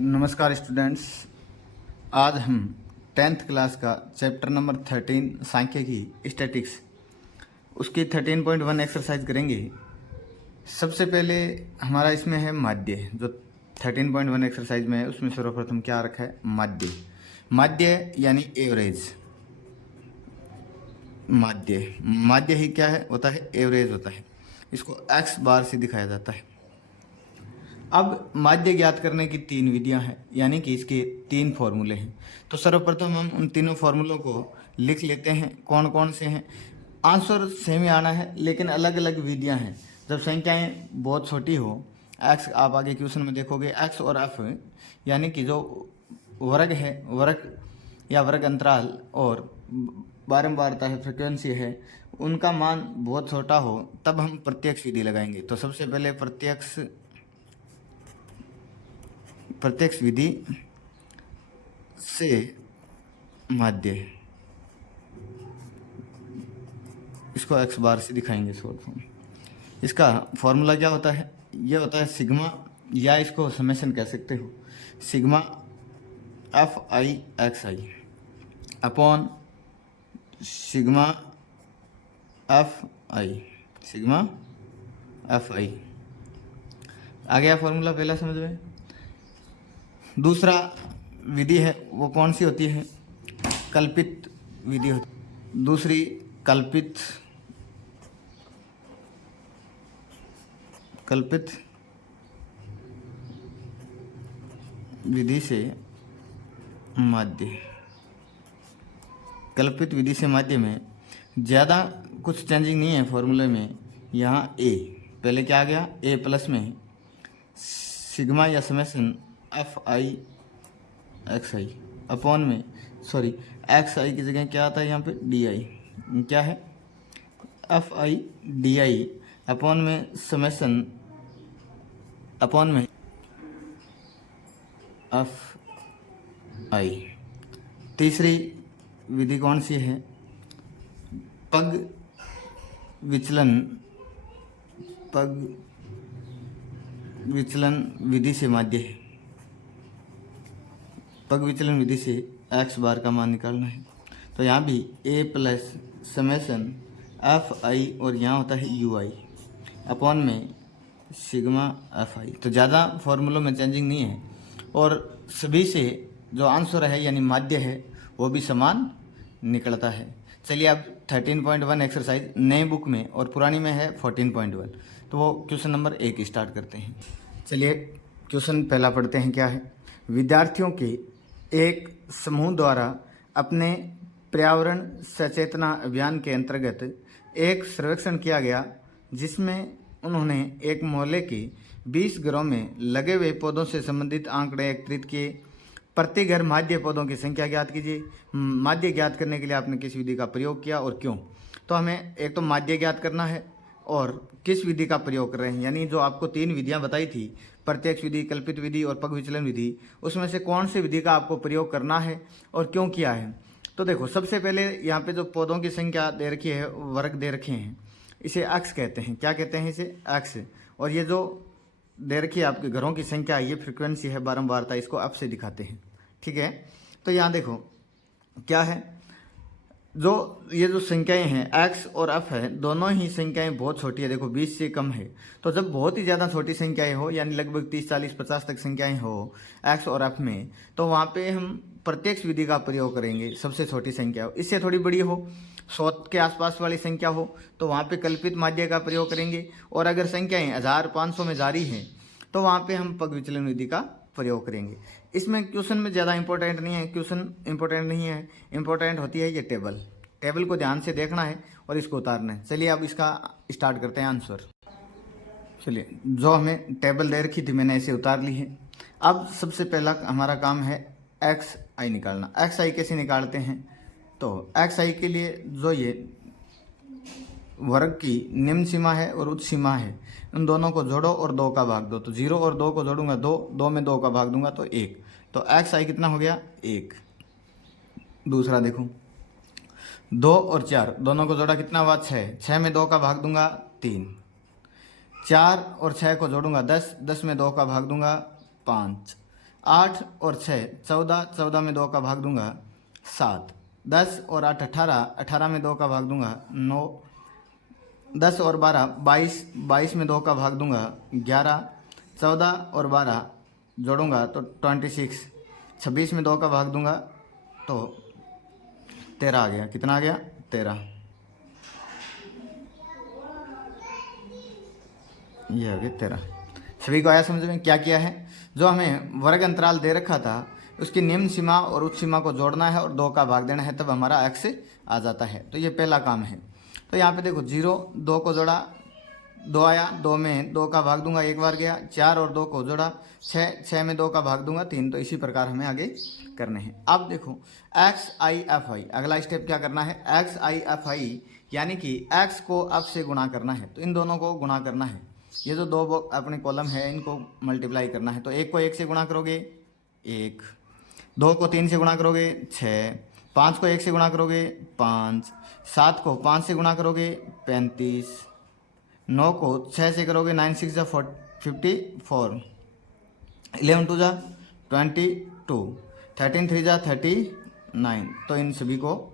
नमस्कार स्टूडेंट्स। आज हम 10th क्लास का चैप्टर नंबर 13 सांख्यिकी स्टैटिक्स उसकी 13.1 एक्सरसाइज करेंगे। सबसे पहले हमारा इसमें है माध्य। जो 13.1 एक्सरसाइज में है उसमें सर्वप्रथम क्या रखा है? माध्य। माध्य यानी एवरेज। माध्य ही क्या है होता है? एवरेज होता है। इसको एक्स बार से दिखाया जाता है। अब माध्य ज्ञात करने की 3 विधियां हैं, यानी कि इसके 3 फॉर्मूले हैं। तो सर्वप्रथम हम उन तीनों फॉर्मूलों को लिख लेते हैं। कौन कौन से हैं? आंसर सेम ही आना है, लेकिन अलग अलग विधियां हैं। जब संख्याएं बहुत छोटी हो, एक्स, आप आगे क्वेश्चन में देखोगे एक्स और एफ, यानी कि जो वर्ग है, वर्ग या वर्ग अंतराल और बारंबारता है, फ्रिक्वेंसी है, उनका मान बहुत छोटा हो, तब हम प्रत्यक्ष विधि लगाएंगे। तो सबसे पहले प्रत्यक्ष विधि से माध्य, इसको एक्स बार से दिखाएंगे शॉर्ट फॉर्म। इसका फॉर्मूला क्या होता है? ये होता है सिग्मा, या इसको समेशन कह सकते हो, sigma F I X I upon sigma F I, sigma F I. आ गया फॉर्मूला पहला समझ में। दूसरा विधि है वो कौन सी होती है? कल्पित विधि होती। दूसरी कल्पित विधि से माध्य। कल्पित विधि से माध्य में ज़्यादा कुछ चेंजिंग नहीं है फॉर्मूले में। यहाँ ए पहले क्या आ गया? ए प्लस में सिग्मा या summation F I X I upon में, सॉरी, एक्स आई की जगह क्या आता है यहाँ पे? D I. क्या है? F I D I upon में समेशन, अपॉन में एफ आई। तीसरी विधि कौन सी है? पग विचलन विधि से माध्य है। पग विचलन विधि से एक्स बार का मान निकालना है। तो यहाँ भी ए प्लस समेशन एफ आई और यहाँ होता है यू आई अपॉन में सिग्मा एफ आई। तो ज़्यादा फॉर्मूलों में चेंजिंग नहीं है, और सभी से जो आंसर है यानी माध्य है वो भी समान निकलता है। चलिए अब 13.1 एक्सरसाइज नए बुक में और पुरानी में है 14.1। तो वो क्वेश्चन नंबर 1 स्टार्ट करते हैं। चलिए क्वेश्चन पहला पढ़ते हैं। क्या है? विद्यार्थियों के एक समूह द्वारा अपने पर्यावरण सचेतना अभियान के अंतर्गत एक सर्वेक्षण किया गया, जिसमें उन्होंने एक मोहल्ले के 20 घरों में लगे हुए पौधों से संबंधित आंकड़े एकत्रित किए। प्रति घर माध्य पौधों की संख्या ज्ञात कीजिए। माध्य ज्ञात करने के लिए आपने किस विधि का प्रयोग किया और क्यों? तो हमें एक तो माध्य ज्ञात करना है और किस विधि का प्रयोग कर रहे हैं, यानी जो आपको 3 विधियां बताई थी, प्रत्यक्ष विधि, कल्पित विधि और पग विचलन विधि, उसमें से कौन सी विधि का आपको प्रयोग करना है और क्यों किया है। तो देखो, सबसे पहले यहाँ पे जो पौधों की संख्या दे रखी है, वर्ग दे रखे हैं, इसे एक्स कहते हैं। क्या कहते हैं? इसे एक्स। और ये जो दे रखी है आपके घरों की संख्या, ये फ्रिक्वेंसी है, बारंबारता, इसको एफ से दिखाते हैं। ठीक है। तो यहाँ देखो क्या है, ये जो संख्याएं हैं एक्स और एफ है, दोनों ही संख्याएं बहुत छोटी है। देखो 20 से कम है। तो जब बहुत ही ज़्यादा छोटी संख्याएं हो, यानी लगभग 30, 40, 50 तक संख्याएं हो एक्स और एफ में, तो वहाँ पे हम प्रत्यक्ष विधि का प्रयोग करेंगे। सबसे छोटी संख्या हो, इससे थोड़ी बड़ी हो, 100 के आसपास वाली संख्या हो, तो वहाँ पे कल्पित माध्य का प्रयोग करेंगे। और अगर संख्याएं 1000-500 में जारी हैं, तो वहाँ पे हम पग विचलन विधि का प्रयोग करेंगे। इसमें क्वेश्चन में ज़्यादा इंपॉर्टेंट नहीं है, इंपॉर्टेंट होती है ये टेबल को ध्यान से देखना है और इसको उतारना है। चलिए अब इसका स्टार्ट करते हैं आंसर। चलिए, जो हमें टेबल दे रखी थी मैंने ऐसे उतार ली है। अब सबसे पहला हमारा काम है एक्स आई निकालना। एक्स आई कैसे निकालते हैं? तो एक्स आई के लिए जो ये वर्ग की निम्न सीमा है और उच्च सीमा है, उन दोनों को जोड़ो और 2 का भाग दो। तो 0 और 2 को जोड़ूंगा 2, 2 में 2 का भाग दूंगा तो 1। तो एक्स आई कितना हो गया? 1। दूसरा देखो, 2 और 4 दोनों को जोड़ा कितना हुआ? 6। 6 में 2 का भाग दूंगा 3। 4 और 6 को जोड़ूंगा 10, 10 में 2 का भाग दूंगा 5। 8 और 6 14, 14 में 2 का भाग दूंगा 7, 10 और 8 18, 18 में 2 का भाग दूंगा 9, 10 और 12 22, 22 में 2 का भाग दूंगा 11, 14 और 12 जोड़ूंगा तो 26, 26 में 2 का भाग दूंगा तो 13 आ गया। कितना आ गया? 13। ये आ गया 13। सभी को आया समझ में? क्या किया है? जो हमें वर्ग अंतराल दे रखा था उसकी निम्न सीमा और उच्च सीमा को जोड़ना है और 2 का भाग देना है, तब हमारा x आ जाता है। तो ये पहला काम है। तो यहाँ पे देखो 0 2 को जोड़ा 2 आया, 2 में 2 का भाग दूंगा 1 बार गया, 4 और 2 को जोड़ा 6, 6 में 2 का भाग दूंगा 3। तो इसी प्रकार हमें आगे करने हैं। अब देखो XIFI, अगला स्टेप क्या करना है? XIFI यानी कि x को f से गुणा करना है, तो इन दोनों को गुणा करना है। ये जो 2 अपने कॉलम है इनको मल्टीप्लाई करना है। तो 1 को 1 से गुणा करोगे 1, 2 को 3 से गुणा करोगे 6, 5 को 1 से गुणा करोगे 5, 7 को 5 से गुणा करोगे 35, 9 को 6 से करोगे 9 6 जा 54, 11 2 जा 22, 13 3 जा 39। तो इन सभी को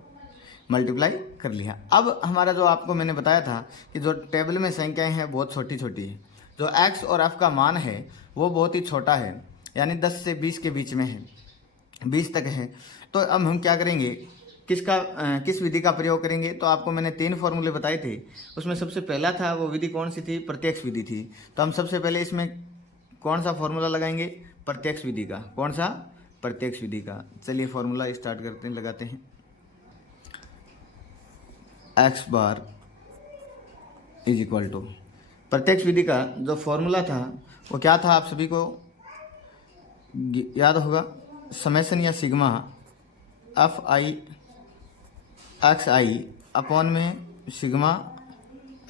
मल्टीप्लाई कर लिया। अब हमारा जो आपको मैंने बताया था कि जो टेबल में संख्याएं हैं बहुत छोटी छोटी है, जो x और f का मान है वो बहुत ही छोटा है, यानी 10 से 20 के बीच में है, 20 तक है। तो अब हम क्या करेंगे? किस विधि का प्रयोग करेंगे? तो आपको मैंने 3 फॉर्मूले बताए थे, उसमें सबसे पहला था वो विधि कौन सी थी? प्रत्यक्ष विधि थी। तो हम सबसे पहले इसमें कौन सा फॉर्मूला लगाएंगे? प्रत्यक्ष विधि का। कौन सा? प्रत्यक्ष विधि का। चलिए फॉर्मूला स्टार्ट करते हैं, लगाते हैं। x bar is equal to, प्रत्यक्ष विधि का जो फॉर्मूला था वो क्या था? आप सभी को याद होगा, समेशन या सिग्मा FI XI अपॉन में सिग्मा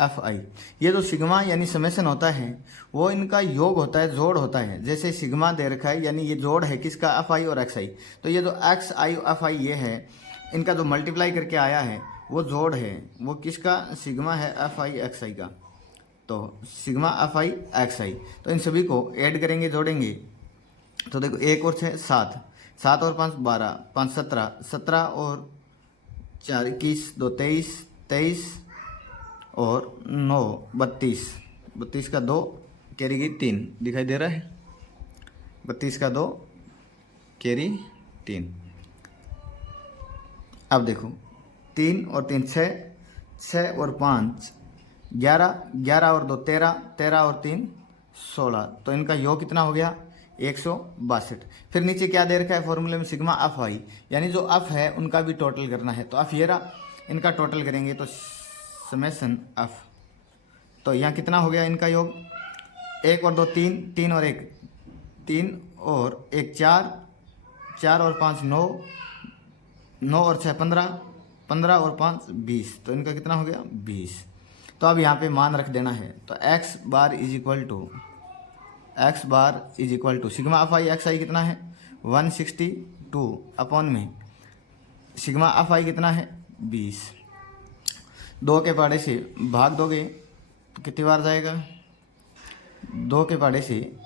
FI। ये जो सिग्मा यानी समेशन होता है वो इनका योग होता है, जोड़ होता है। जैसे सिग्मा दे रखा है यानी ये जोड़ है किसका? FI और XI। तो ये जो XI FI ये है, इनका जो मल्टीप्लाई करके आया है वो जोड़ है, वो किसका? सिग्मा है FI XI का। तो सिग्मा FI XI, तो इन सभी को ऐड करेंगे, जोड़ेंगे। तो देखो 1 और 6 7, 7 और 5 12, 5 17, 17 और 4 21, 2 23, 23 और 9 32, 32 का 2 कैरी गई 3, दिखाई दे रहा है? 32 का 2 कैरी 3। अब देखो 3 और 3 6, 6 और 5 11, 11 और 2 13, 13 और 3 16। तो इनका योग कितना हो गया? 162। फिर नीचे क्या दे रखा है फॉर्मूले में? सिग्मा FI, यानी जो f है उनका भी टोटल करना है। तो f ये रहा, इनका टोटल करेंगे तो समेशन f। तो यहाँ कितना हो गया इनका योग? 1 और 2 3, 3 और 1 3 और 1 4, 4 और 5 9, 9 और 6 15, 15 और 5 20। तो इनका कितना हो गया? 20। तो अब यहाँ पे मान रख देना है। तो x bar is equal to sigma FI XI कितना है? 162 अपॉन में सिग्मा FI कितना है? 20। 2 के पहाड़े से भाग दोगे तो कितनी बार जाएगा? 2 के पहाड़े से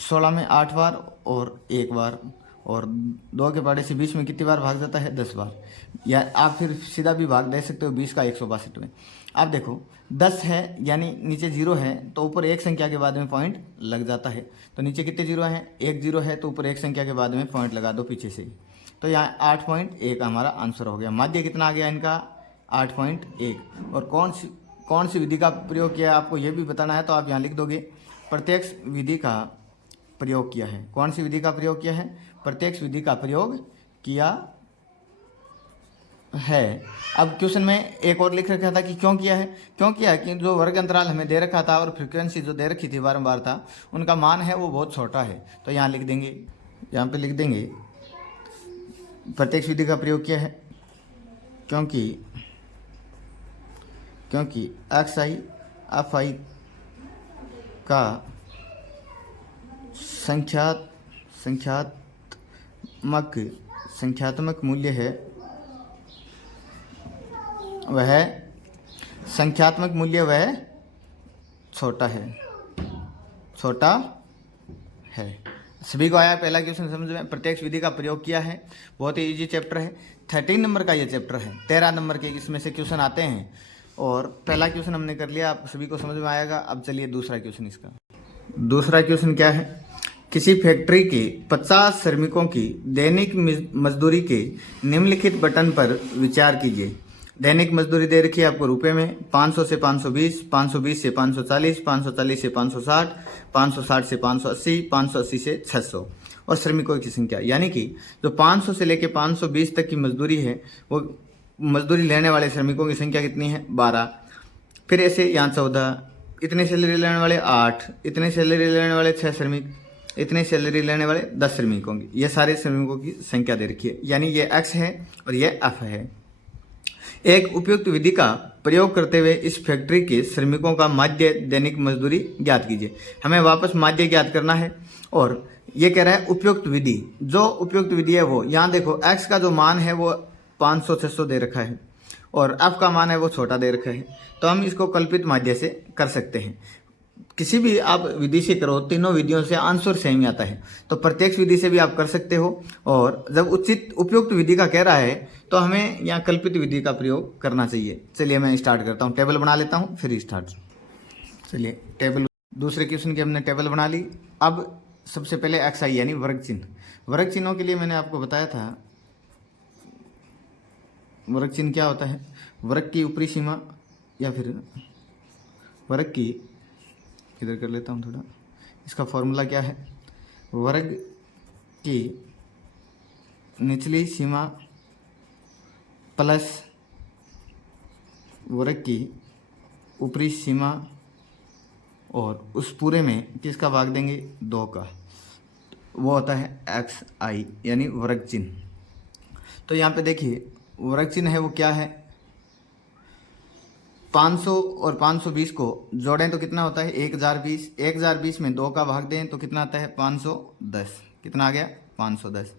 16 में 8 बार और 1 बार, और 2 के पहाड़े से 20 में कितनी बार भाग जाता है? 10 बार। या आप फिर सीधा भी भाग दे सकते हो 20 का 162 में। आप देखो 10 है यानी नीचे 0 है तो ऊपर एक संख्या के बाद में पॉइंट लग जाता है। तो नीचे कितने 0 हैं? 1 0 है तो ऊपर एक संख्या के बाद में पॉइंट लगा दो पीछे से ही। तो यहाँ 8.1 हमारा आंसर हो गया। माध्य कितना आ गया इनका? 8.1। और कौन सी विधि का प्रयोग किया है आपको ये भी बताना है, तो आप यहाँ लिख दोगे प्रत्यक्ष विधि का प्रयोग किया है। कौन सी विधि का प्रयोग किया है? प्रत्यक्ष विधि का प्रयोग किया है। अब क्वेश्चन में एक और लिख रखा था कि क्यों किया है। क्यों किया है कि जो वर्ग अंतराल हमें दे रखा था और फ्रीक्वेंसी जो दे रखी थी बारंबार था, उनका मान है वो बहुत छोटा है। तो यहाँ लिख देंगे, यहाँ पे लिख देंगे प्रत्यक्ष विधि का प्रयोग किया है क्योंकि XI FI का संख्यात्मक मूल्य है, वह छोटा है। सभी को आया पहला क्वेश्चन समझ में? प्रत्यक्ष विधि का प्रयोग किया है, बहुत ही इजी चैप्टर है। 13 नंबर का ये चैप्टर है, 13 नंबर के इसमें से क्वेश्चन आते हैं और पहला क्वेश्चन हमने कर लिया, आप सभी को समझ में आएगा। अब चलिए दूसरा क्वेश्चन इसका। दूसरा क्वेश्चन क्या है? किसी फैक्ट्री के 50 श्रमिकों की दैनिक मजदूरी के निम्नलिखित बटन पर विचार कीजिए। दैनिक मजदूरी दे रखी है आपको रुपए में, 500 से 520, 520 से 540, 540 से 560, 560 से 580, 580 से 600 और श्रमिकों की संख्या, यानी कि जो 500 से लेके 520 तक की मजदूरी है वो मजदूरी लेने वाले श्रमिकों की संख्या कितनी है? 12। फिर ऐसे यहाँ 14, इतने सैलरी लेने वाले 8, इतने सैलरी लेने वाले 6 श्रमिक, इतने सैलरी लेने वाले 10 श्रमिकों की, ये सारे श्रमिकों की संख्या दे रखी है, यानी ये x है और ये f है। एक उपयुक्त विधि का प्रयोग करते हुए इस फैक्ट्री के श्रमिकों का माध्य दैनिक मजदूरी ज्ञात कीजिए। हमें वापस माध्य ज्ञात करना है और ये कह रहा है उपयुक्त विधि। जो उपयुक्त विधि है वो यहाँ देखो, x का जो मान है वो 500-600 दे रखा है और f का मान है वो छोटा दे रखा है, तो हम इसको कल्पित माध्य से कर सकते हैं। किसी भी आप विधि से करो, तीनों विधियों से आंसर सेम ही आता है, तो प्रत्यक्ष विधि से भी आप कर सकते हो। और जब उचित उपयुक्त विधि का कह रहा है तो हमें यहाँ कल्पित विधि का प्रयोग करना चाहिए। चलिए मैं स्टार्ट करता हूँ, टेबल बना लेता हूँ फिर स्टार्ट। चलिए टेबल, दूसरे क्वेश्चन की हमने टेबल बना ली। अब सबसे पहले एक्स आई यानी वर्ग चिन्ह। वर्ग चिन्हों के लिए मैंने आपको बताया था वर्ग चिन्ह क्या होता है। वर्ग की ऊपरी सीमा या फिर वर्ग की, इधर कर लेता हूँ थोड़ा, इसका फॉर्मूला क्या है? वर्ग की निचली सीमा प्लस वर्ग की ऊपरी सीमा और उस पूरे में किसका भाग देंगे? 2 का, वो होता है एक्स आई यानी वर्ग चिन्ह। तो यहाँ पे देखिए वर्ग चिन्ह है वो क्या है? 500 और 520 को जोड़ें तो कितना होता है? 1020। 1020 में 2 का भाग दें तो कितना आता है? 510। कितना आ गया? 510।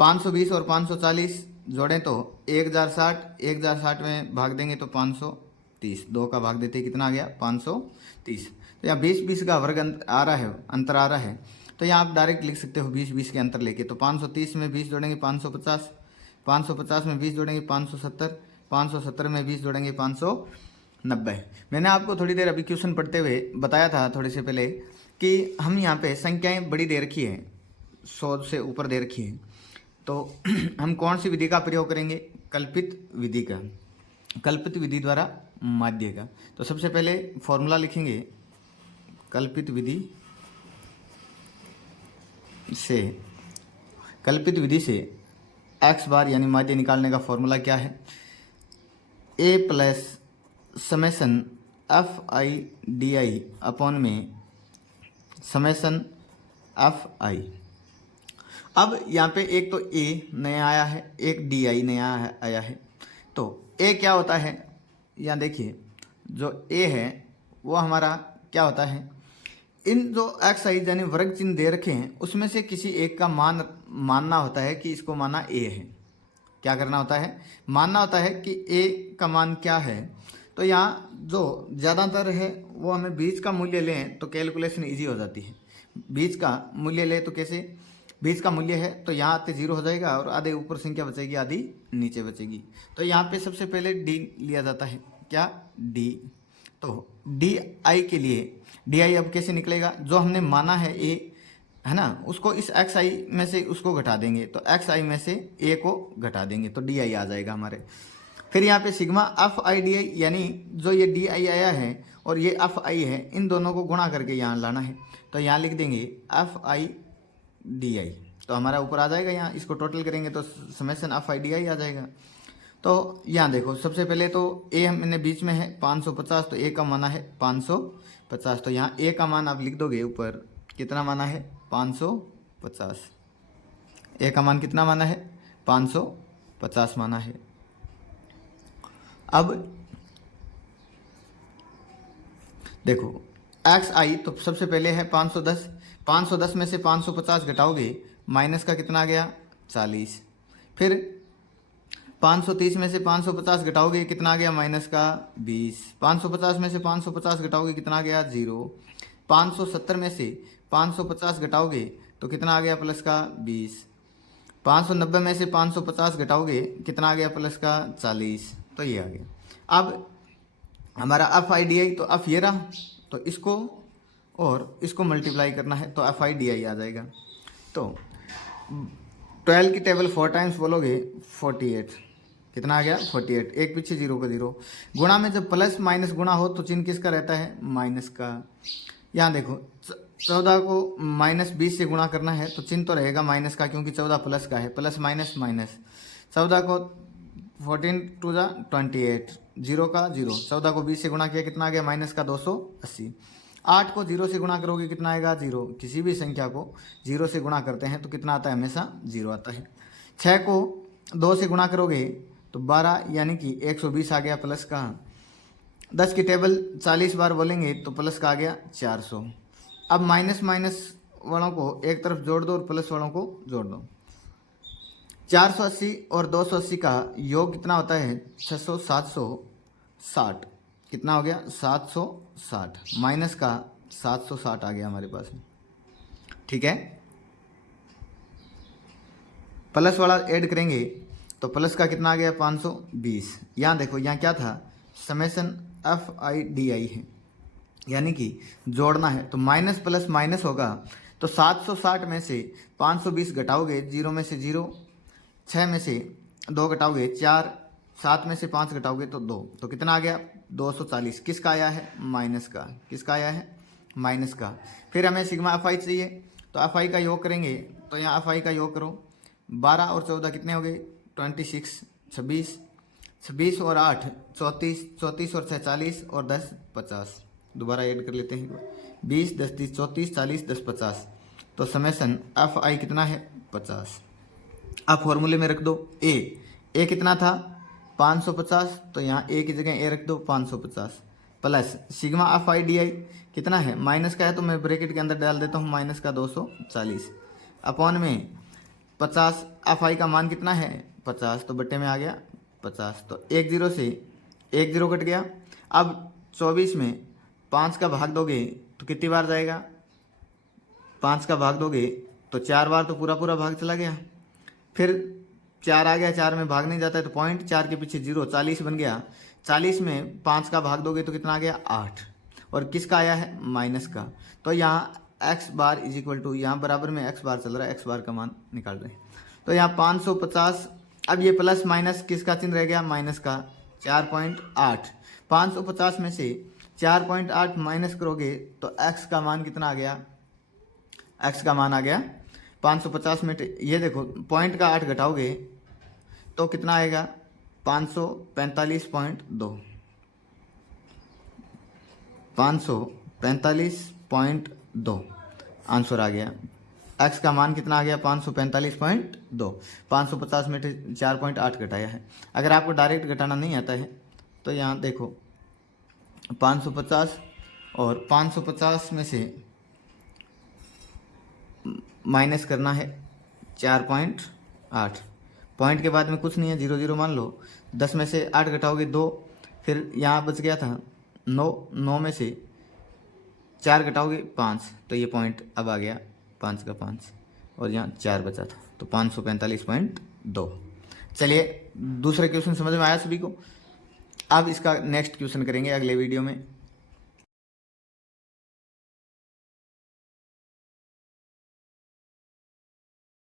520 और 540 जोड़ें तो 1060। 1060 में भाग देंगे तो 530। 2 का भाग देते कितना आ गया? 530। तो यहाँ 20-20 का वर्ग आ रहा है, अंतर आ रहा है, तो यहाँ आप डायरेक्ट लिख सकते हो 20-20 के अंतर लेके। तो 530 में 20 जोड़ेंगे 550, 550 में 20 जोड़ेंगे 570, 570 में 20 जोड़ेंगे 590। मैंने आपको थोड़ी देर अभी क्वेश्चन पढ़ते हुए बताया था थोड़े से पहले कि हम यहाँ पे संख्याएं बड़ी दे रखी है, 100 से ऊपर दे रखी है, तो हम कौन सी विधि का प्रयोग करेंगे? कल्पित विधि का, कल्पित विधि द्वारा माध्य का। तो सबसे पहले फॉर्मूला लिखेंगे, कल्पित विधि से, कल्पित विधि से एक्स बार यानी माध्य निकालने का फॉर्मूला क्या है? A plus summation F I D I upon में समेसन एफ आई। अब यहाँ पे एक तो ए नया आया है, एक डी आई नया आया है। तो ए क्या होता है? यहाँ देखिए जो ए है वो हमारा क्या होता है? इन जो एक्स आई यानी वर्ग चिन्ह दे रखे हैं उसमें से किसी एक का मान मानना होता है कि इसको माना ए है। क्या करना होता है? मानना होता है कि ए का मान क्या है। तो यहाँ जो ज़्यादातर है वो हमें बीच का मूल्य लें तो कैलकुलेशन इजी हो जाती है। बीच का मूल्य ले तो कैसे? बीच का मूल्य है तो यहाँ आते 0 हो जाएगा और आधे ऊपर संख्या बचेगी, आधी नीचे बचेगी। तो यहाँ पे सबसे पहले डी लिया जाता है। क्या? डी। तो डी आई के लिए डी आई अब कैसे निकलेगा? जो हमने माना है ए है ना, उसको इस एक्स आई में से उसको घटा देंगे, तो एक्स आई में से ए को घटा देंगे तो डी आई आ जाएगा हमारे। फिर यहाँ पे सिग्मा एफ आई डी आई यानी जो ये डी आई आया है और ये एफ आई है, इन दोनों को गुणा करके यहाँ लाना है। तो यहाँ लिख देंगे एफ आई डी आई, तो हमारा ऊपर आ जाएगा। यहाँ इसको टोटल करेंगे तो summation F I D I आ जाएगा। तो यहाँ देखो सबसे पहले तो ए हमने बीच में है 550, तो ए का माना है 550। तो यहाँ ए का मान आप लिख दोगे ऊपर, कितना माना है? 550। ए का मान कितना माना है? 550 माना है। अब देखो एक्स आई तो सबसे पहले है 510। 510 में से 550 घटाओगे माइनस का कितना आ गया? 40। फिर 530 में से 550 घटाओगे कितना आ गया? माइनस का 20। 550 में से 550 घटाओगे कितना आ गया? 0। 570 में से 550 घटाओगे तो कितना आ गया प्लस का 20। 590 में से 550 घटाओगे कितना आ गया प्लस का 40, तो ये आ गया। अब हमारा एफ आई डी आई, तो एफ ये रहा, तो इसको और इसको मल्टीप्लाई करना है तो एफ आई डी आई आ जाएगा। तो 12 की टेबल 4 टाइम्स बोलोगे 48, कितना आ गया 48, एक पीछे 0 का 0। गुणा में जब प्लस माइनस गुणा हो तो चिन्ह किसका रहता है, माइनस का। यहाँ देखो 14 को -20 से गुणा करना है तो चिन्ह तो रहेगा माइनस का, क्योंकि 14 प्लस का है, प्लस माइनस माइनस। 14 को 14 टू जा 28, 0 का 0। 14 को 20 से गुणा किया कितना आ गया माइनस का 280। 8 को 0 से गुणा करोगे कितना आएगा 0। किसी भी संख्या को 0 से गुणा करते हैं तो कितना आता है, हमेशा 0 आता है। 6 को 2 से गुणा करोगे तो 12 यानी कि 120 आ गया प्लस का। 10 की टेबल 40 बार बोलेंगे तो प्लस का आ गया 400। अब माइनस माइनस वालों को एक तरफ जोड़ दो और प्लस वालों को जोड़ दो। 480 और 280 का योग कितना होता है 600, 760, कितना हो गया 760, माइनस का 760 आ गया हमारे पास में। ठीक है, प्लस वाला ऐड करेंगे तो प्लस का कितना आ गया 520। यहाँ देखो यहाँ क्या था, समेसन एफ आई डी आई है, यानी कि जोड़ना है। तो माइनस प्लस माइनस होगा, तो 760 में से 520 घटाओगे, 0 में से 0, 6 में से 2 घटाओगे 4, 7 में से 5 घटाओगे तो 2, तो कितना आ गया 240। किसका आया है, माइनस का। किसका आया है, माइनस का। फिर हमें सिग्मा एफ आई चाहिए, तो एफ आई का योग करेंगे, तो यहाँ एफ आई का योग करो। 12 और 14 कितने हो गए 26, 26, 26 और 8 34, 34 और 6 40 और 10 50। दोबारा ऐड कर लेते हैं, 20, 10, 30, 34, 40, 10, 50। तो समेसन एफ आई कितना है 50। आप फॉर्मूले में रख दो ए कितना था 550, तो यहाँ ए की जगह ए रख दो 550, plus sigma F I D आई कितना है, माइनस का है तो मैं ब्रैकेट के अंदर डाल देता हूँ माइनस का 240, अपॉन में 50। एफ आई का मान कितना है 50, तो बट्टे में आ गया 50, तो 1 0 से 1 0 कट गया। अब 24 में 5 का भाग दोगे तो कितनी बार जाएगा, 5 का भाग दोगे तो 4 बार, तो पूरा पूरा भाग चला गया। फिर 4 आ गया, 4 में भाग नहीं जाता है तो पॉइंट, 4 के पीछे 0, 40 बन गया। 40 में 5 का भाग दोगे तो कितना आ गया 8, और किसका आया है माइनस का। तो यहाँ x bar is equal to, यहाँ बराबर में x बार चल रहा है, x बार का मान निकाल रहे हैं। तो यहाँ 550, अब ये प्लस माइनस किसका चिन्ह रह गया, माइनस का। 4.8, 550 में से 4.8 माइनस करोगे तो x का मान कितना आ गया, x का मान आ गया 550 में, ये देखो पॉइंट का 8 घटाओगे तो कितना आएगा 545.2, 545.2 आंसर आ गया। x का मान कितना आ गया 545.2, 550 में 4.8 घटाया है। अगर आपको डायरेक्ट घटाना नहीं आता है तो यहाँ देखो 550 और 550 में से माइनस करना है 4.8, पॉइंट के बाद में कुछ नहीं है, 0 0 मान लो। 10 में से 8 घटाओगे 2, फिर यहाँ बच गया था 9, 9 में से 4 घटाओगे 5, तो ये पॉइंट अब आ गया 5 का 5, और यहाँ 4 बचा था, तो 545.2। चलिए दूसरा क्वेश्चन समझ में आया सभी को। अब इसका नेक्स्ट क्वेश्चन करेंगे अगले वीडियो में।